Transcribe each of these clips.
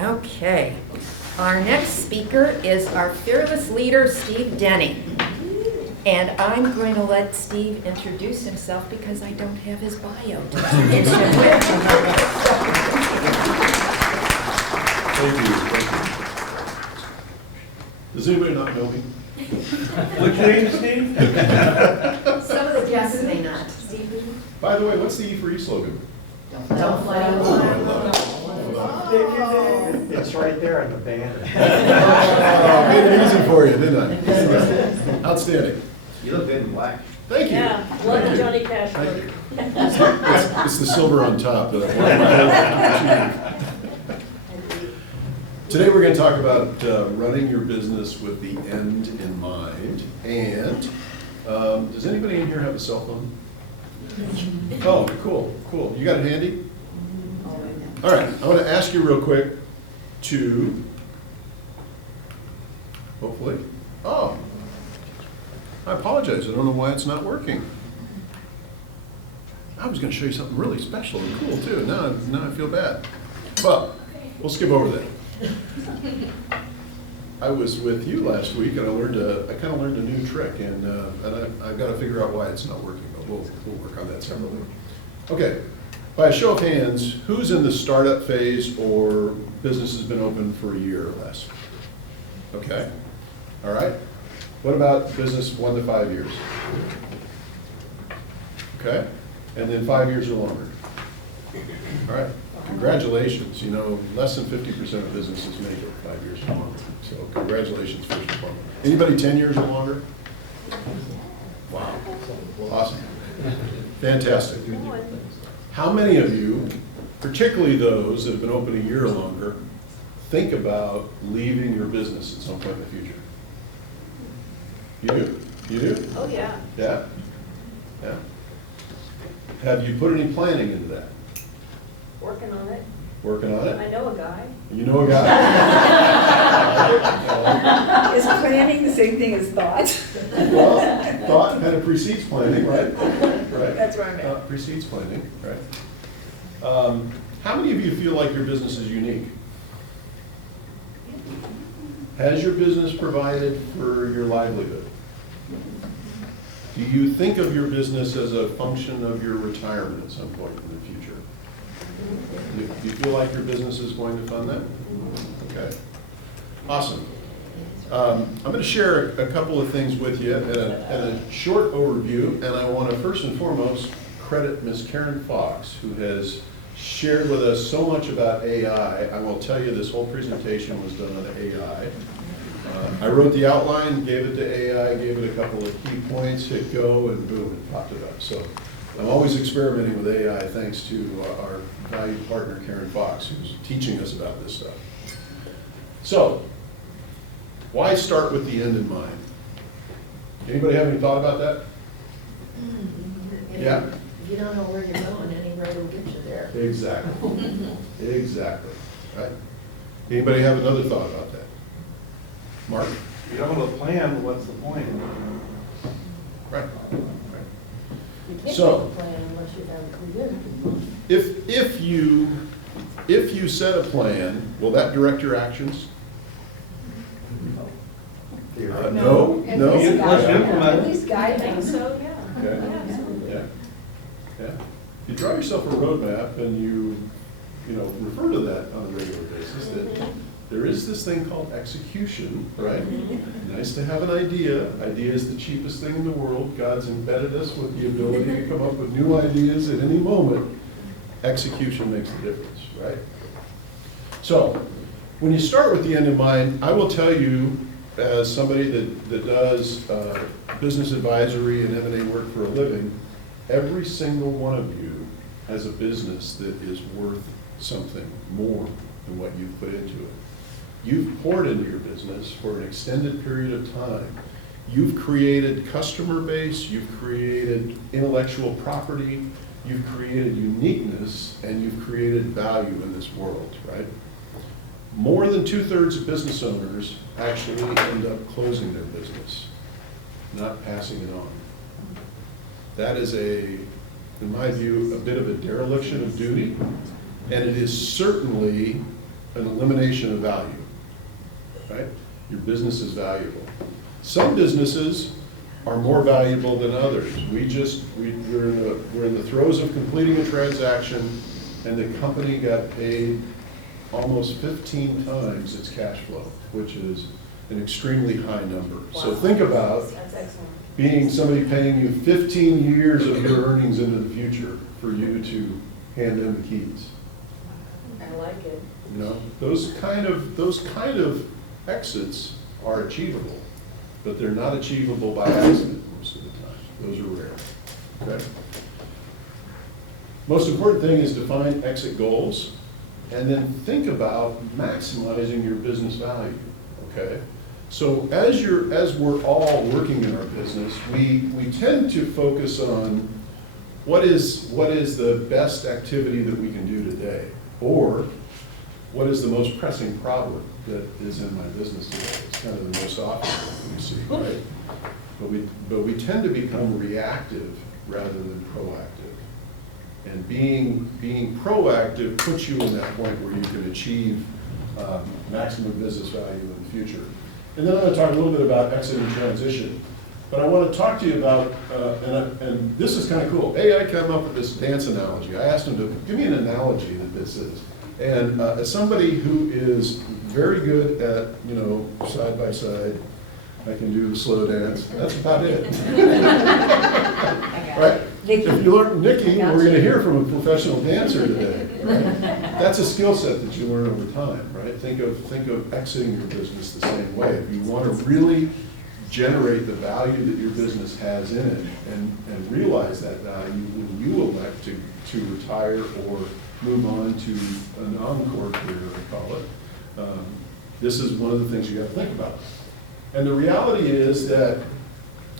Okay, our next speaker is our fearless leader, Steve Denny. And I'm going to let Steve introduce himself because I don't have his bio to introduce him with. Thank you. Does anybody not know me? What's your name, Steve? Some of the guests may not. Steve? By the way, what's the E4e slogan? Don't fly I alone. love it. I love it. It's right there on the banner. Oh, made it easy for you, didn't I? Outstanding. You look good in black. Thank you. Yeah, Thank one you. Johnny Cash Thank look. you. It's the silver on top that I want. Today we're going to talk about running your business with the end in mind. And does anybody in here have a cell phone? Oh, cool. You got it handy? All right, I want to ask you real quick to, hopefully, I apologize, I don't know why it's not working. I was going to show you something really special and cool too, now I feel bad. But we'll skip over that. I was with you last week and I kind of learned a new trick and I've got to figure out why it's not working, but we'll work on that separately. Okay, by a show of hands, who's in the startup phase or business has been open for a year or less? Okay, all right. What about business 1 to 5 years? Okay, and then 5 years or longer? All right, congratulations. You know, less than 50% of businesses make it 5 years or longer. So congratulations, first and foremost. Anybody 10 years or longer? Wow, awesome, fantastic. How many of you, particularly those that have been open a year or longer, think about leaving your business at some point in the future? You do? You do? Oh, yeah. Yeah? Yeah. Have you put any planning into that? Working on it. Working on I it? know a guy. You know a guy? Is planning the same thing as thought? Well, thought kind of precedes planning, right? Right? That's where I'm at. Thought precedes planning, right? How many of you feel like your business is unique? Has your business provided for your livelihood? Do you think of your business as a function of your retirement at some point in the future? Do you feel like your business is going to fund that? Okay, awesome. I'm going to share a couple of things with you at a short overview, and I want to first and foremost credit Ms. Karen Fox, who has shared with us so much about AI. I will tell you this whole presentation was done on AI. I wrote the outline, gave it to AI, gave it a couple of key points, hit go, and boom, it popped it up. So I'm always experimenting with AI thanks to our valued partner, Karen Fox, who's teaching us about this stuff. So, why start with the end in mind? Anybody have any thought about that? Yeah? If you don't know where you're going, any road will get you there. Exactly. Exactly. Right? Anybody have another thought about that? Mark? If you don't have a plan, what's the point? Right. You can't So- make a plan unless you have a clear. If you set a plan, will that direct your actions? No. Let's implement At it. least I think guiding. so, yeah. Okay. Yeah, absolutely. Yeah. You draw yourself a roadmap and you refer to that on a regular basis, that there is this thing called execution, right? Nice to have an idea. Idea is the cheapest thing in the world. God's embedded us with the ability to come up with new ideas at any moment. Execution makes the difference, right? So, when you start with the end in mind, I will tell you, as somebody that does business advisory and M&A work for a living, every single one of you has a business that is worth something more than what you've put into it. You've poured into your business for an extended period of time. You've created customer base, you've created intellectual property, you've created uniqueness, and you've created value in this world, right? More than 2/3 of business owners actually end up closing their business, not passing it on. That is in my view, a bit of a dereliction of duty, and it is certainly an elimination of value, right? Your business is valuable. Some businesses are more valuable than others. We're in the throes of completing a transaction, and the company got paid almost 15 times its cash flow, which is an extremely high number. So think about That's excellent. being somebody paying you 15 years of your earnings into the future for you to hand them the keys. I like it. You know, those kind of exits are achievable, but they're not achievable by accident most of the time. Those are rare. Okay? Most important thing is define exit goals, and then think about maximizing your business value. Okay? So as we're all working in our business, we tend to focus on what is the best activity that we can do today, or what is the most pressing problem that is in my business today. It's kind of the most often thing we see, right? But we tend to become reactive rather than proactive. And being proactive puts you in that point where you can achieve maximum business value in the future. And then I'm going to talk a little bit about exit and transition. But I want to talk to you about, and this is kind of cool. AI came up with this dance analogy. I asked him to give me an analogy that this is. And as somebody who is very good at, side by side, I can do the slow dance. That's about it. Right? If you learn Nikki, we're going to hear from a professional dancer today. Right? That's a skill set that you learn over time, right? Think of exiting your business the same way. If you want to really generate the value that your business has in it and realize that value when you elect to retire or move on to a non-core career, I call it, this is one of the things you got to think about. And the reality is that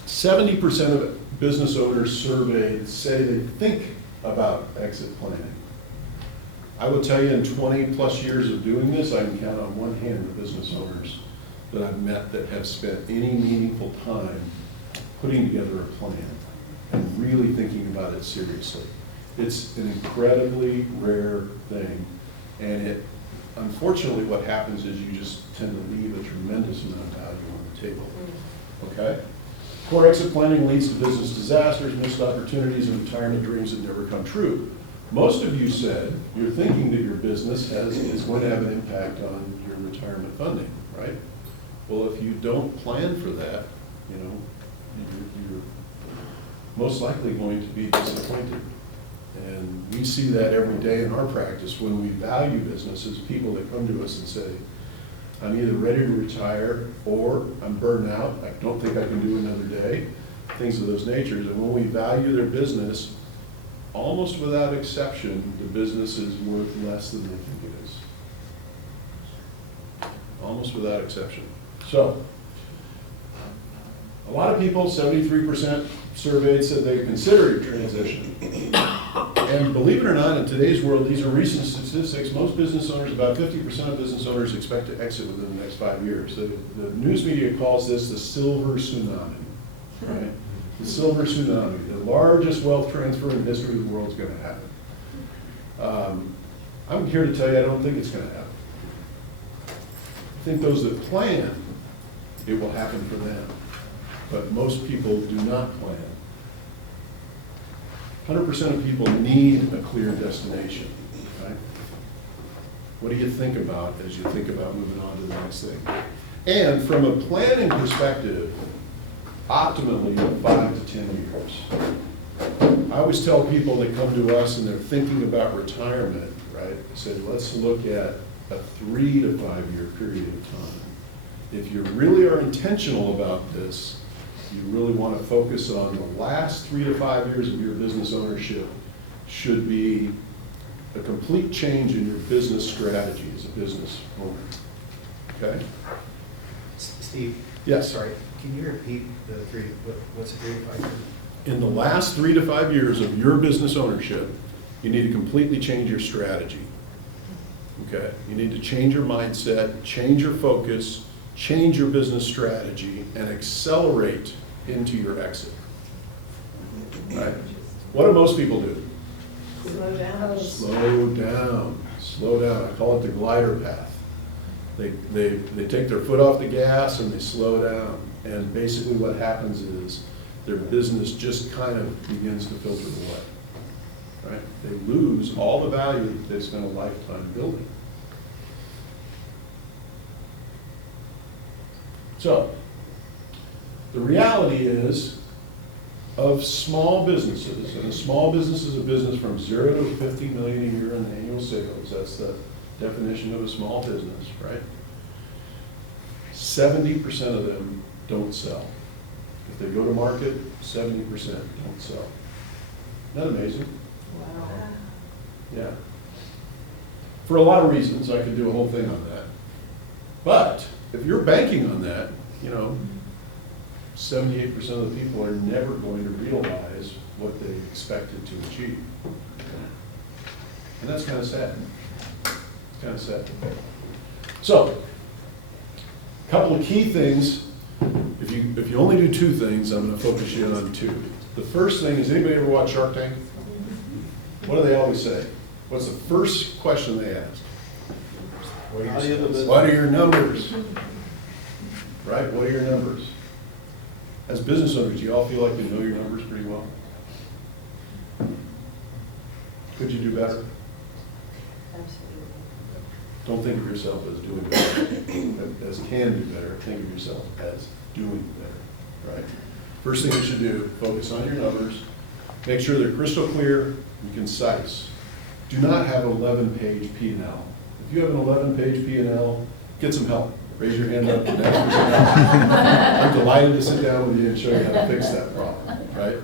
70% of business owners surveyed say they think about exit planning. I will tell you, in 20 plus years of doing this, I can count on one hand the business owners that I've met that have spent any meaningful time putting together a plan and really thinking about it seriously. It's an incredibly rare thing, and unfortunately what happens is you just tend to leave a tremendous amount of value on the table. Okay? Poor exit planning leads to business disasters, missed opportunities, and retirement dreams that never come true. Most of you said you're thinking that your business is going to have an impact on your retirement funding, right? Well, if you don't plan for that, you're most likely going to be disappointed. And we see that every day in our practice when we value businesses, people that come to us and say, I'm either ready to retire or I'm burned out, I don't think I can do another day, things of those natures. And when we value their business, almost without exception, the business is worth less than they think it is. Almost without exception. So, a lot of people, 73% surveyed, said they consider a transition. And believe it or not, in today's world, these are recent statistics, most business owners, about 50% of business owners expect to exit within the next 5 years. The news media calls this the silver tsunami, right? The silver tsunami, the largest wealth transfer in the history of the world is going to happen. I'm here to tell you I don't think it's going to happen. I think those that plan, it will happen for them. But most people do not plan. 100% of people need a clear destination, right? What do you think about as you think about moving on to the next thing? And from a planning perspective, optimally 5 to 10 years. I always tell people that come to us and they're thinking about retirement, right? I said, let's look at a 3 to 5 year period of time. If you really are intentional about this, you really want to focus on the last 3 to 5 years of your business ownership should be a complete change in your business strategy as a business owner. Okay? Steve? Yes. Sorry, can you repeat what's the 3 to 5 years? In the last 3 to 5 years of your business ownership, you need to completely change your strategy. Okay? You need to change your mindset, change your focus, change your business strategy, and accelerate into your exit. Right? What do most people do? Slow down. Slow down. Slow down. I call it the glider path. They take their foot off the gas and they slow down. And basically what happens is their business just kind of begins to filter away, right? They lose all the value that they spent a lifetime building. So, the reality is, of small businesses, and a small business is a business from 0 to 50 million a year in annual sales, that's the definition of a small business, right? 70% of them don't sell. If they go to market, 70% don't sell. Isn't that amazing? Wow. Yeah. For a lot of reasons, I could do a whole thing on that. But if you're banking on that, 78% of the people are never going to realize what they expected to achieve. And that's kind of sad. It's kind of sad. So, a couple of key things. If you only do two things, I'm going to focus you in on two. The first thing is, anybody ever watch Shark Tank? What do they always say? What's the first question they ask? What are your numbers? Right? What are your numbers? As business owners, do you all feel like you know your numbers pretty well? Could you do better? Absolutely. Don't think of yourself as doing better, as can do better. Think of yourself as doing better, right? First thing you should do, focus on your numbers. Make sure they're crystal clear and concise. Do not have an 11-page P&L. If you have an 11-page P&L, get some help. Raise your hand up and ask for some help. I'm delighted to sit down with you and show you how to fix that problem, right?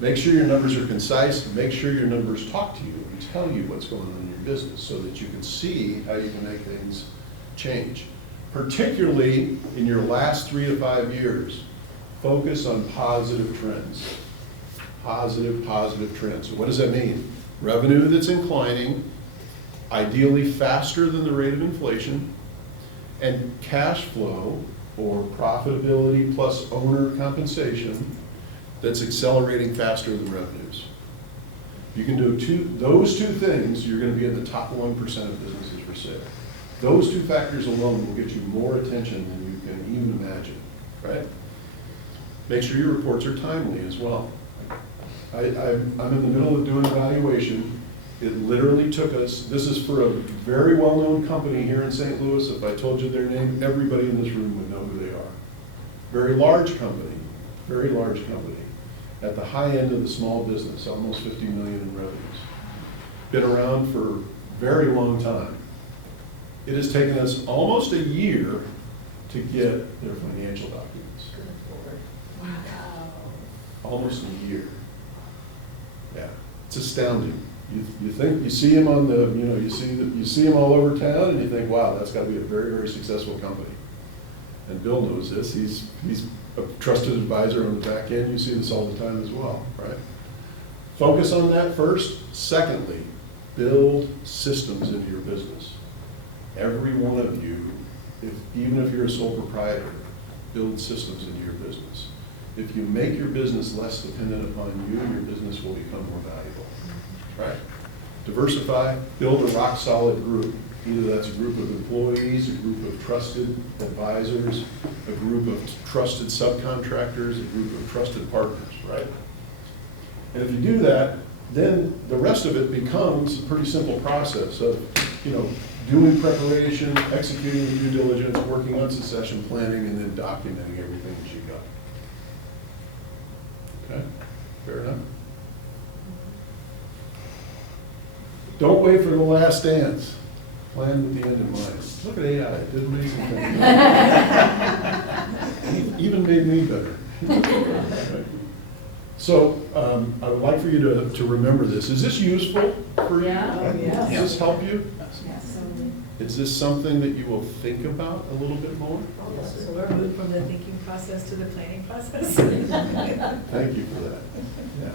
Make sure your numbers are concise. Make sure your numbers talk to you and tell you what's going on in your business so that you can see how you can make things change. Particularly in your last 3 to 5 years, focus on positive trends. Positive trends. So what does that mean? Revenue that's inclining, ideally faster than the rate of inflation, and cash flow or profitability plus owner compensation that's accelerating faster than revenues. You can do those two things, you're going to be in the top 1% of businesses for sale. Those two factors alone will get you more attention than you can even imagine, right? Make sure your reports are timely as well. I'm in the middle of doing evaluation. It literally took us, this is for a very well-known company here in St. Louis. If I told you their name, everybody in this room would know who they are. Very large company, at the high end of the small business, almost 50 million in revenues. Been around for a very long time. It has taken us almost a year to get their financial documents. Wow. Almost a year. Yeah, it's astounding. You think you see him on the, you see him all over town, and you think, wow, that's got to be a very, very successful company. And Bill knows this. He's a trusted advisor on the back end. You see this all the time as well, right? Focus on that first. Secondly, build systems into your business. Every one of you, even if you're a sole proprietor, build systems into your business. If you make your business less dependent upon you, your business will become more valuable. Right? Diversify, build a rock solid group. Either that's a group of employees, a group of trusted advisors, a group of trusted subcontractors, a group of trusted partners, right? And if you do that, then the rest of it becomes a pretty simple process of, doing preparation, executing the due diligence, working on succession planning, and then documenting everything that you got. Okay? Fair enough? Don't wait for the last dance. Plan with the end in mind. Look at AI, it did amazing things. Even made me better. So I would like for you to remember this. Is this useful for you? Yeah. Oh, yes. Does this help you? Yes. Is this something that you will think about a little bit more? So we're moved from the thinking process to the planning process. Thank you for that. Yeah.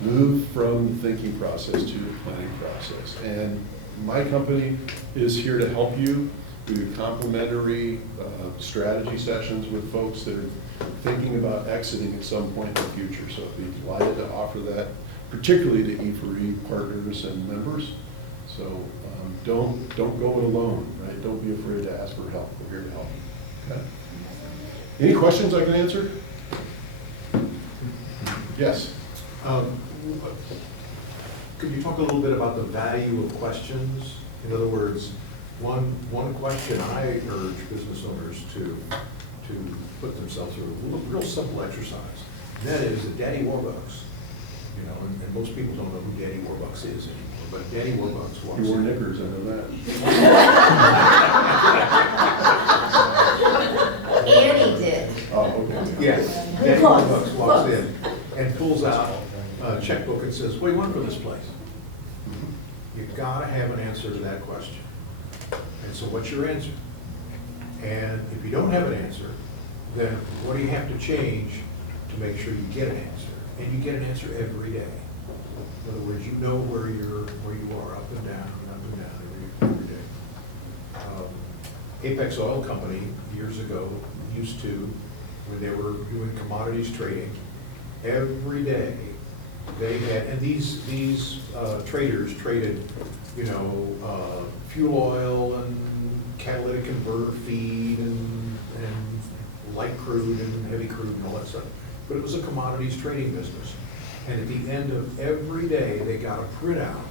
Move from the thinking process to the planning process. And my company is here to help you. We do complimentary strategy sessions with folks that are thinking about exiting at some point in the future. So I'd be delighted to offer that, particularly to e4e partners and members. So don't go it alone, right? Don't be afraid to ask for help. We're here to help. Okay? Any questions I can answer? Yes. Could you talk a little bit about the value of questions? In other words, one question I urge business owners to put themselves through a real simple exercise. And that is that Daddy Warbucks, you know, and most people don't know who Daddy Warbucks is anymore, but Daddy Warbucks walks You wore in. knickers, I know that. Annie did. Oh, okay. Yeah, Daddy Warbucks walks in and pulls out a checkbook and says, what do you want for this place? You've got to have an answer to that question. And so what's your answer? And if you don't have an answer, then what do you have to change to make sure you get an answer? And you get an answer every day. In other words, you know where you are, up and down every day. Apex Oil Company, years ago, used to, when they were doing commodities trading, every day they had, and these traders traded, you know, fuel oil and catalytic converter feed and light crude and heavy crude and all that stuff. But it was a commodities trading business. And at the end of every day, they got a printout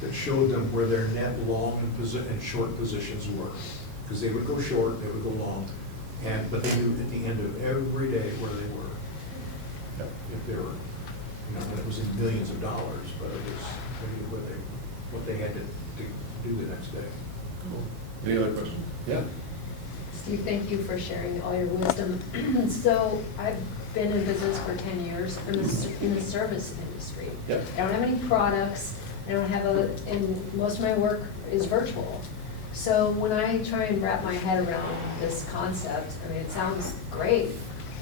that showed them where their net long and short positions were. Because they would go short, they would go long, but they knew at the end of every day where they were. If they were, you know, and it was in millions of dollars, but it was what they had to do the next day. Cool. Any other questions? Yeah. Steve, thank you for sharing all your wisdom. So I've been in business for 10 years in the service industry. Yep. I don't have any products. I don't have and most of my work is virtual. So when I try and wrap my head around this concept, I mean, it sounds great,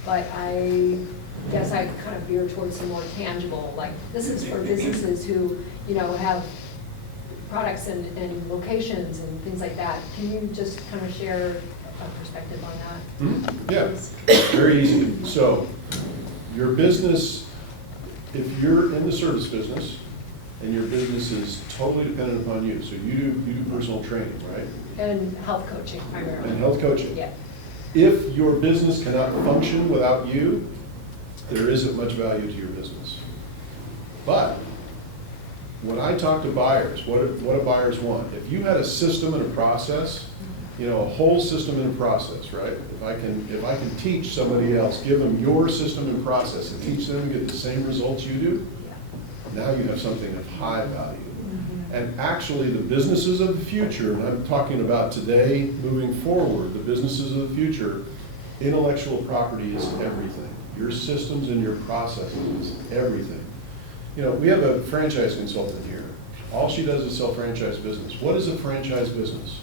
but I guess I kind of veer towards some more tangible, like this is for businesses who, you know, have products and locations and things like that. Can you just kind of share a perspective on that? Mm-hmm. Yeah, very easy. So your business, if you're in the service business and your business is totally dependent upon you, so you do personal training, right? And health coaching primarily. And health coaching. Yeah. If your business cannot function without you, there isn't much value to your business. But when I talk to buyers, what do buyers want? If you had a system and a process, you know, a whole system and a process, right? If I can teach somebody else, give them your system and process and teach them to get the same results you do, now you have something of high value. And actually the businesses of the future, and I'm talking about today moving forward, the businesses of the future, intellectual property is everything. Your systems and your processes is everything. You know, we have a franchise consultant here. All she does is sell franchise business. What is a franchise business?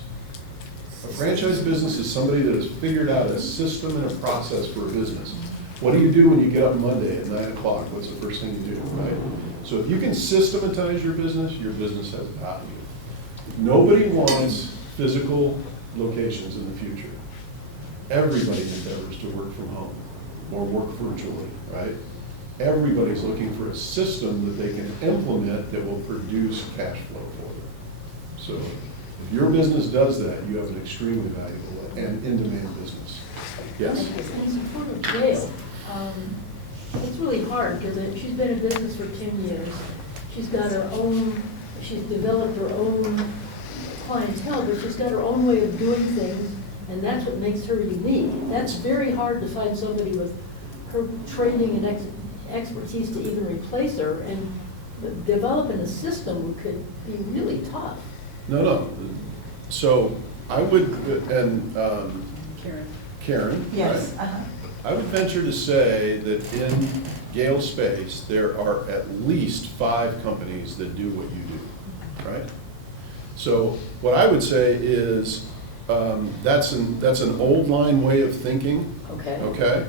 A franchise business is somebody that has figured out a system and a process for a business. What do you do when you get up Monday at 9 o'clock? What's the first thing you do, right? So if you can systematize your business has value. Nobody wants physical locations in the future. Everybody endeavors to work from home or work virtually, right? Everybody's looking for a system that they can implement that will produce cash flow for them. So if your business does that, you have an extremely valuable and in-demand business. Yes? In support of Gail, it's really hard because she's been in business for 10 years. She's got her own, she's developed her own clientele, but she's got her own way of doing things, and that's what makes her unique. That's very hard to find somebody with her training and expertise to even replace her, and developing a system could be really tough. No. So I would, and Karen, Yes. right? I would venture to say that in Gail's space, there are at least 5 companies that do what you do, right? So what I would say is that's an old line way of thinking. Okay.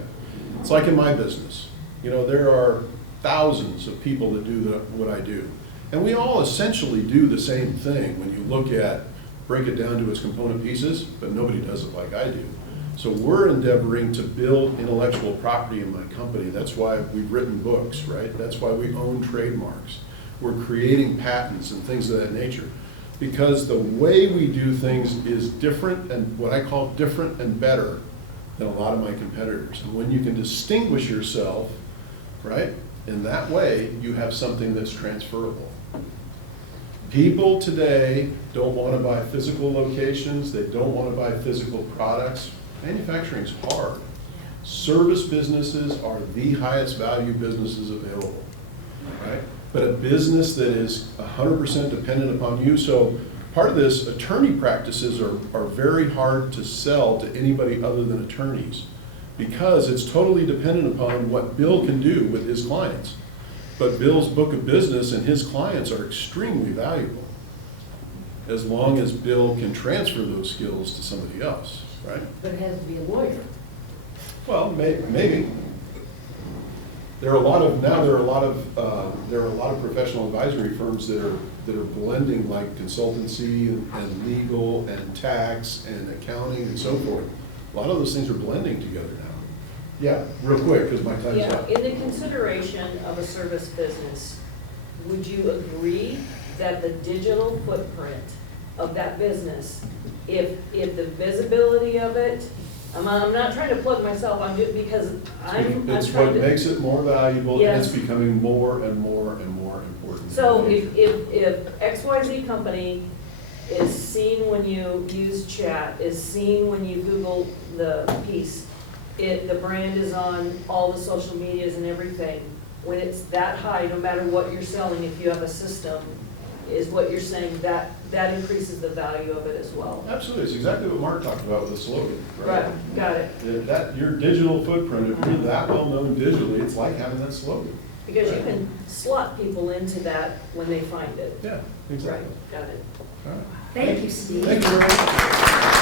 It's like in my business. You know, there are thousands of people that do what I do. And we all essentially do the same thing when you break it down to its component pieces, but nobody does it like I do. So we're endeavoring to build intellectual property in my company. That's why we've written books, right? That's why we own trademarks. We're creating patents and things of that nature. because the way we do things is different, and what I call different and better than a lot of my competitors. And when you can distinguish yourself, right, in that way, you have something that's transferable. People today don't want to buy physical locations, they don't want to buy physical products. Manufacturing's hard. Service businesses are the highest value businesses available, right? But a business that is 100% dependent upon you, so part of this, attorney practices are very hard to sell to anybody other than attorneys, because it's totally dependent upon what Bill can do with his clients. But Bill's book of business and his clients are extremely valuable, as long as Bill can transfer those skills to somebody else, right? But it has to be a lawyer. Well, maybe. There are a lot of professional advisory firms that are blending like consultancy and legal and tax and accounting and so forth. A lot of those things are blending together now. Yeah, real quick, because my time's Yeah, up. in the consideration of a service business, would you agree that the digital footprint of that business, if the visibility of it, I'm not trying to plug myself, I'm just, because I'm It's trying what to. makes it more valuable, and it's Yes. becoming more and more and more important. So if XYZ company is seen when you use chat, is seen when you Google the piece, the brand is on all the social medias and everything, when it's that high, no matter what you're selling, if you have a system, is what you're saying, that increases the value of it as well. Absolutely, it's exactly what Mark talked about with the slogan, right? Right, got it. That your digital footprint, if you're that well known digitally, it's like having that slogan. Because you can slot people into that when they find it. Yeah, exactly. Right, got it. All right. Thank you, Steve. Thank you very much.